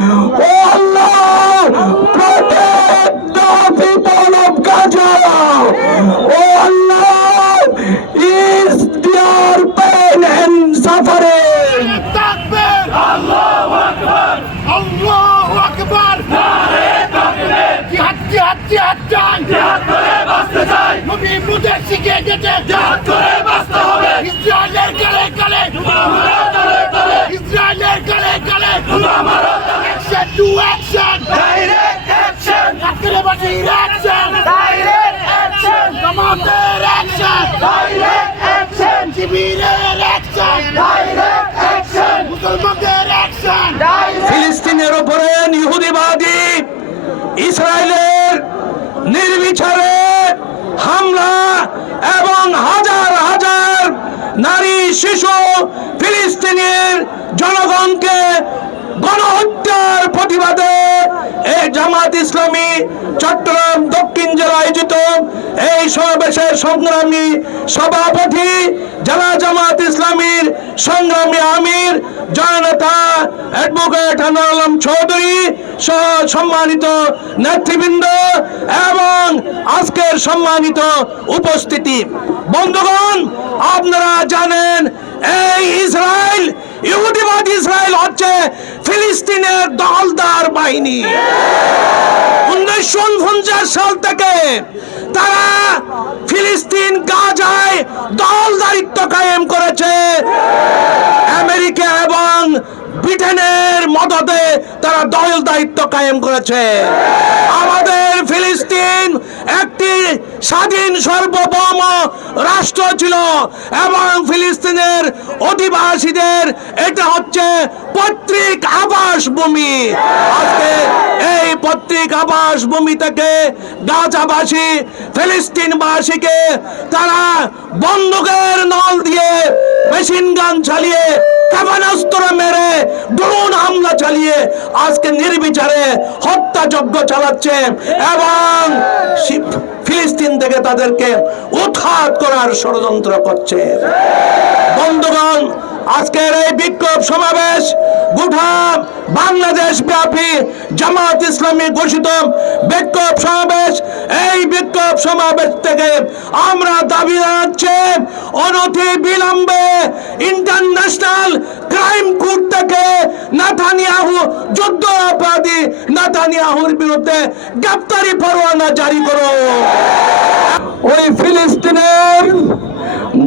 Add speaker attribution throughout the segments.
Speaker 1: O Allah the people of Gaza O Allah is their pain and suffering
Speaker 2: তাকবীর আল্লাহু আকবার আল্লাহু আকবার। নারে তাকবীর জিহাদ জিহাদ জিহাদ চাই জিহাদ করে বাঁচতে চাই নবী মুদের শিখিয়ে গেছে জিহাদ করে বাঁচতে হবে ইসরায়েলের গালে গালে আমারও তলে তলে ইসরায়েলের গালে গালে আমারও action to action direct action আজকের বাসী অ্যাকশন ডাইরেক্ট অ্যাকশন জামাতের অ্যাকশন ডাইরেক্ট অ্যাকশন শিবিরের অ্যাকশন মুসলমানদের অ্যাকশন
Speaker 1: ফিলিস্তিনের ওপরে ইহুদিবাদী ইসরায়েলের নির্বিচারে হামলা এবং হাজার হাজার নারী, শিশু ফিলিস্তিনের জনগণকে জামাত ইসলামী চট্টগ্রাম দক্ষিণ জেলা আয়োজিত এই সমাবেশের সংগ্রামী সভাপতি জেলা জামাত ইসলামীর সংগ্রামী আমির জয়নেতা অ্যাডভোকেট আনোয়ার আলম চৌধুরী সহ সম্মানিত নেতৃবৃন্দ এবং আজকের সম্মানিত উপস্থিতি। বন্ধুগণ, আপনারা জানেন, এই ইসরায়েল ইহুদিবাদ ইসরায়েল হচ্ছে ফিলিস্তিনের দখলদার বাহিনী। উনিশশো উনপঞ্চাশ সাল থেকে তারা ফিলিস্তিন গাজায় দখলদারিত্ব কায়েম করেছে। আমেরিকা এবং ব্রিটেনের মদতে তারা দখল দায়িত্ব কায়েম করেছে। আমাদের স্বাধীন সার্বভৌম রাষ্ট্র ছিল এবং ফিলিস্তিনের অধিবাসীদের এটা হচ্ছে পৈতৃক আবাস ভূমি আজকে এই পৈতৃক আবাস ভূমি থেকে গাজাবাসী, ফিলিস্তিনবাসীকে তারা বন্দুকের নল দিয়ে মেশিন গান চালিয়ে, ক্ষেপণাস্ত্র মেরে, ড্রোন হামলা চালিয়ে আজকে নির্বিচারে হত্যাযজ্ঞ চালাচ্ছে এবং থেকে তাদেরকে উৎখাত করার ষড়যন্ত্র করছে। বন্ধুগণ, আজকের এই বিক্ষোভ সমাবেশ গোটা বাংলাদেশ ব্যাপী জামাত ইসলামী ঘোষিত বিক্ষোভ সমাবেশ। এই বিক্ষোভ সমাবেশ থেকে আমরা দাবি জানাচ্ছি, অনতি বিলম্বে ইন্টারন্যাশনাল ক্রাইম কোর্ট থেকে নাথানিয়াহু যুদ্ধ অপরাধী নাথানিয়াহুর বিরুদ্ধে গ্রেপ্তারি পরোয়ানা জারি করো ওই ফিলিস্তিনের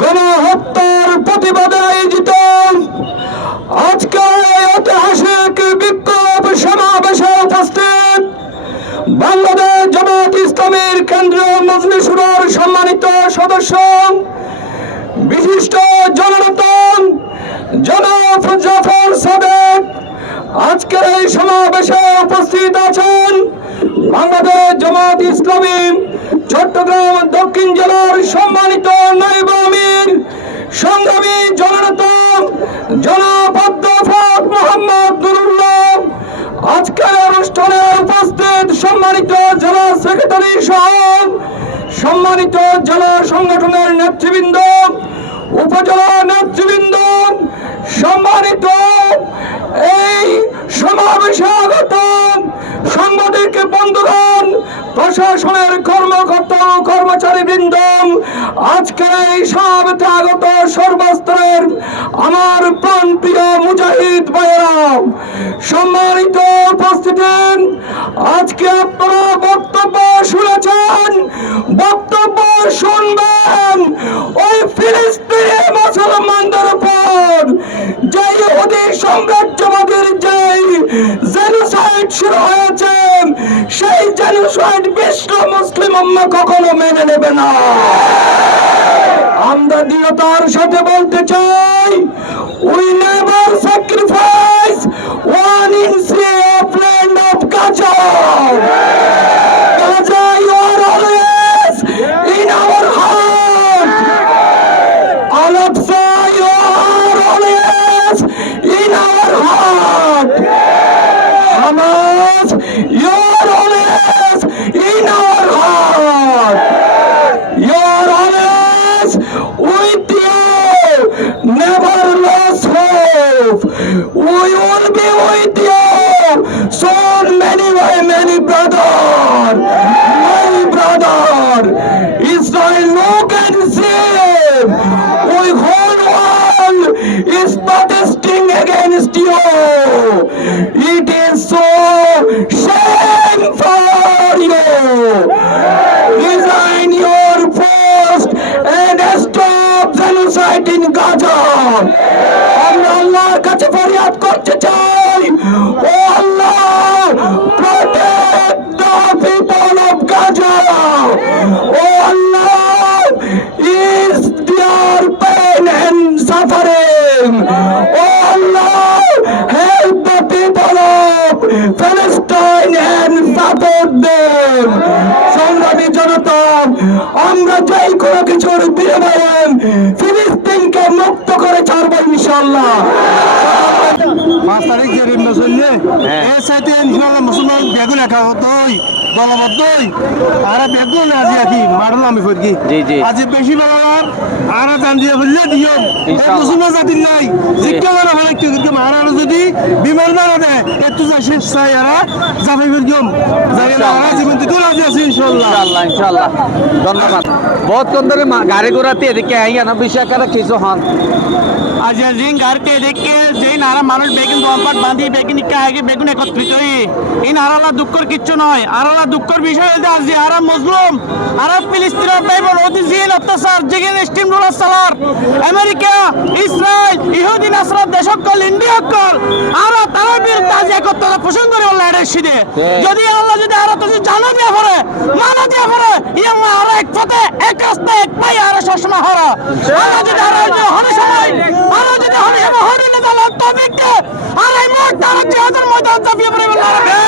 Speaker 1: গণহত্যার প্রতিবাদে আয়োজিত আজকে এই ঐতিহাসিক বিক্ষোভ সমাবেশে উপস্থিত বাংলাদেশ জামাত ইসলামের কেন্দ্রীয় মজলিসুরের সম্মানিত সদস্য, বিশিষ্ট জনরতন জনাব জাফর সাদেক আজকের এই সমাবেশে উপস্থিত আছেন বাংলাদেশ জামাত ইসলামী, চট্টগ্রাম দক্ষিণ জেলার সেক্রেটারি সহ সম্মানিত জেলা সংগঠনের নেতৃবৃন্দ উপজেলা নেতৃবৃন্দ সম্মানিত এই সমাবেশে আগত সাংবাদিক বন্ধুগণ প্রশাসনের কর্মকর্তা ও কর্মচারী বৃন্দ আজকের এই সমাবেশে আগত সর্বস্তরের আমার প্রান্তীয় মুজাহিদ ভাইয়েরা, সম্মানিত উপস্থিতি। আজকে আপনারা বক্তব্য শুনেছেন, বক্তব্য শুনবেন ওই ফিলিস্তিনি মুসলমানদের উপর যে ইহুদি সাম্রাজ্যবাদের যে জেনোসাইড শুরু হয়েছে সেই বিশ্ব মুসলিম উম্মা কখনো মেনে নেবে না। আমরা দৃঢ়তার সাথে বলতে চাই we We will be with you So many, many brother, my brother, Israel look and see, we whole world is protesting against you. It is so shame for you. Resign your post and stop genocide in Gaza. কাছে ফরিয়াদ করতে চাই ও আল্লাহ the people of Gaza. O Allah suffering. O Allah help the people of Palestine and support them. সংগ্রামী জনতা আমরা কোনো কিছুর বিনিময়ে ফিলিস্তিনকে মুক্ত করে ছাড়বো ইনশাল্লাহ
Speaker 3: পাঁচ তারিখ যে রিম্বা চললে। এই সাইতে ইনশাল্লাহ মুসলমান বেগুন একা হতোই দলবদ্ধই আর বেগুন আজি আকি মারল আমি ফরকি
Speaker 4: জি, জি।
Speaker 3: আজি বেশি বেলার আর জান দিয়ে বললে দিও। মুসলমান জাতির নাই। জিজ্ঞাসা করা হয় কি কি যদি বিমান না দে একটু যা শেষ চাই আর যাবে ফিরগম যাই না আর জীবন দিতে রাজি আছে ইনশাল্লাহ
Speaker 4: ইনশাল্লাহ ইনশাল্লাহ ধন্যবাদ। বহুতক্ষণ ধরে গাড়ি ঘোড়াতে এদিকে আইয়া না বিষয় কিছু হন।
Speaker 5: আজ জিং গাড়িতে দেখে যেই নারা মানুষ বেগুন দলপাট বাঁধি বেগুন ইকা আগে বেগুন একত্রিত এই নারালা দুঃখর কিচ্ছু নয়। আরালা দুঃখর বিষয় আজ আরা মজলুম আরা ফিলিস্তিনের বাইবল অতি জিন অত্যাচার যেখানে স্টিম রোলার সালার। আমেরিকা ইসরায়েল ইহুদি নাসরাত দেশকল ইন্ডিয়া কল আরা তারা একত্রতা পোষণ করে আল্লাহ এটা সিদে যদি আল্লাহ যদি আরও তুমি জানো দিয়া পরে মানো দিয়া পরে ইয়া আরও এক পথে এক রাস্তা এক পাই আরও সবসময় হরা। আল্লাহ যদি আরও যদি হরে সময় আরও যদি হরে সময় হরে না তাহলে তবেকে আর মুহূর্তে আরও জিহাদের ময়দান চাপিয়ে পড়ে মুহূর্তে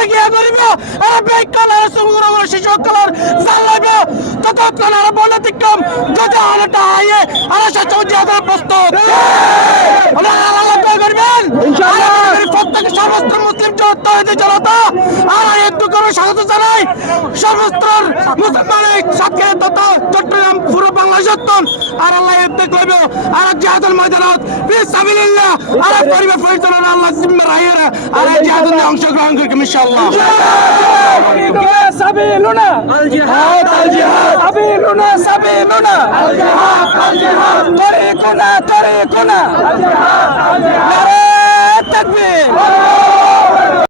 Speaker 5: প্রজেক্ট এভাবে গিয়া করিব আর বেকাল আর সমগ্র শিশু কলার ততক্ষণ আর যদি আলোটা আইয়ে আর সে প্রস্তুত। করবেন? ইনশাআল্লাহ। প্রত্যেক সমস্ত মুসলিম জনতা হইতে জনতা আর একটু করে স্বাগত জানাই। সমস্ত মুসলমানের সাথে তথা তন আর আল্লাহ একটু করবে আর জিহাদুল ময়দানত। ফিস সাবিলিল্লাহ। আর পরিবার পরিচালনা আল্লাহ জিম্মা রাহিরা আর জিহাদুল অংশগ্রহণ করবে ইনশাআল্লাহ।
Speaker 1: সাবিলুনা। আল জিহাদ আল জিহাদ। সাবিলুনা সাবিলুনা। আল জিহাদ আল জিহাদ। তরিকুনা তরিকুনা। আল জিহাদ আল জিহাদ। নারে তাকবীর।